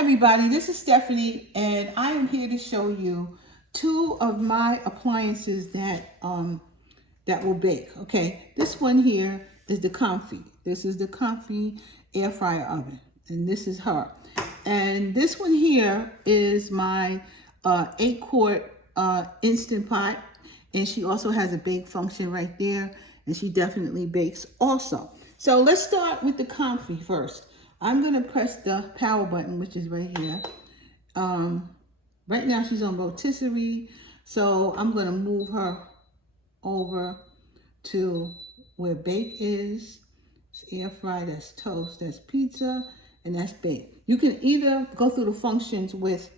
everybody, this is Stephanie, and I am here to show you two of my appliances that that will bake. Okay, this one here is the Comfee. This is the Comfee air fryer oven, and this is her. And this one here is my 8-quart Instant Pot, and she also has a bake function right there, and she definitely bakes also. So let's start with the Comfee first. I'm going to press the power button, which is right here. Right now she's on Rotisserie, so I'm going to move her over to where bake is. It's air fry, that's toast, that's pizza, and that's bake. You can either go through the functions with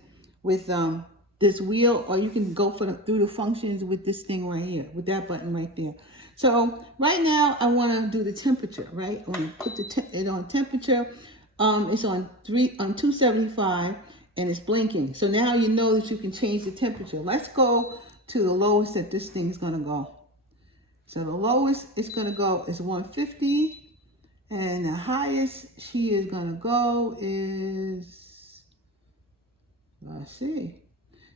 this wheel, or you can go through the functions with this thing right here, with that button right there. So right now I want to do the temperature, right? I want to put it on temperature. It's on 275 and it's blinking. So now you know that you can change the temperature. Let's go to the lowest that this thing is going to go. So the lowest it's going to go is 150, and the highest she is going to go is, let's see,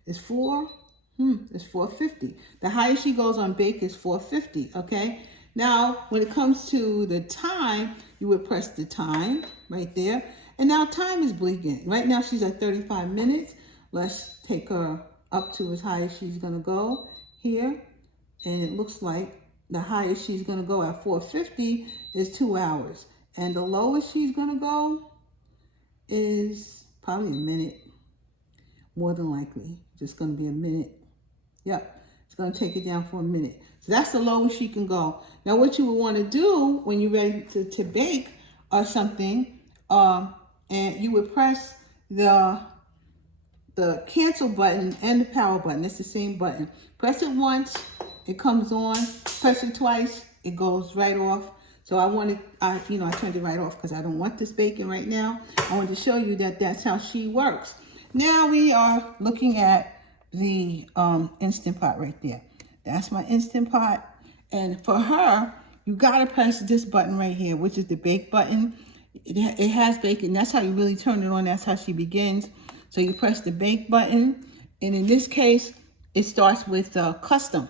it's 450. The highest she goes on bake is 450, okay? Now, when it comes to the time, you would press the time right there. And now time is blinking. Right now, she's at 35 minutes. Let's take her up to as high as she's going to go here. And it looks like the highest she's going to go at 450 is 2 hours. And the lowest she's going to go is probably a minute. More than likely. Just going to be a minute. Yep. It's going to take it down for a minute. So that's the lowest she can go. Now, what you would want to do when you're ready to bake or something, and you would press the cancel button and the power button. It's the same button. Press it once, it comes on. Press it twice, it goes right off. So I turned it right off because I don't want this baking right now. I wanted to show you that that's how she works. Now we are looking at the Instant Pot right there. That's my Instant Pot. And for her, you got to press this button right here, which is the bake button. It has baking. That's how you really turn it on. That's how she begins. So you press the bake button. And in this case, it starts with custom.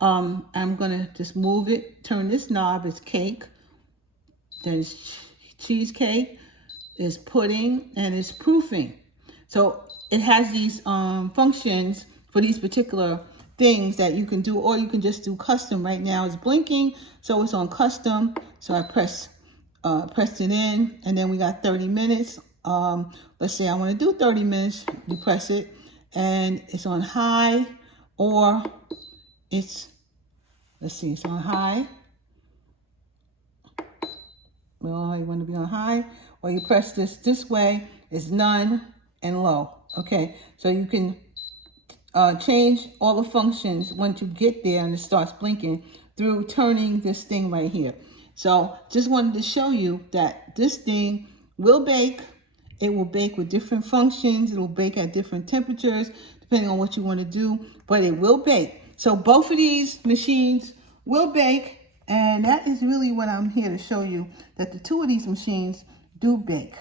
I'm going to just move it, turn this knob. It's cake. Then it's cheesecake. It's pudding. And it's proofing. So it has these functions for these particular things that you can do, or you can just do custom. Right now it's blinking, so it's on custom. So I pressed it in, and then we got 30 minutes. Let's say I want to do 30 minutes. You press it, and it's on high, or it's, let's see, it's on high. Well, you want to be on high, or you press this way. It's none and low. Okay, so you can change all the functions once you get there and it starts blinking through turning this thing right here. So just wanted to show you that this thing will bake. It will bake with different functions. It will bake at different temperatures depending on what you want to do, but it will bake. So both of these machines will bake, and that is really what I'm here to show you, that the two of these machines do bake.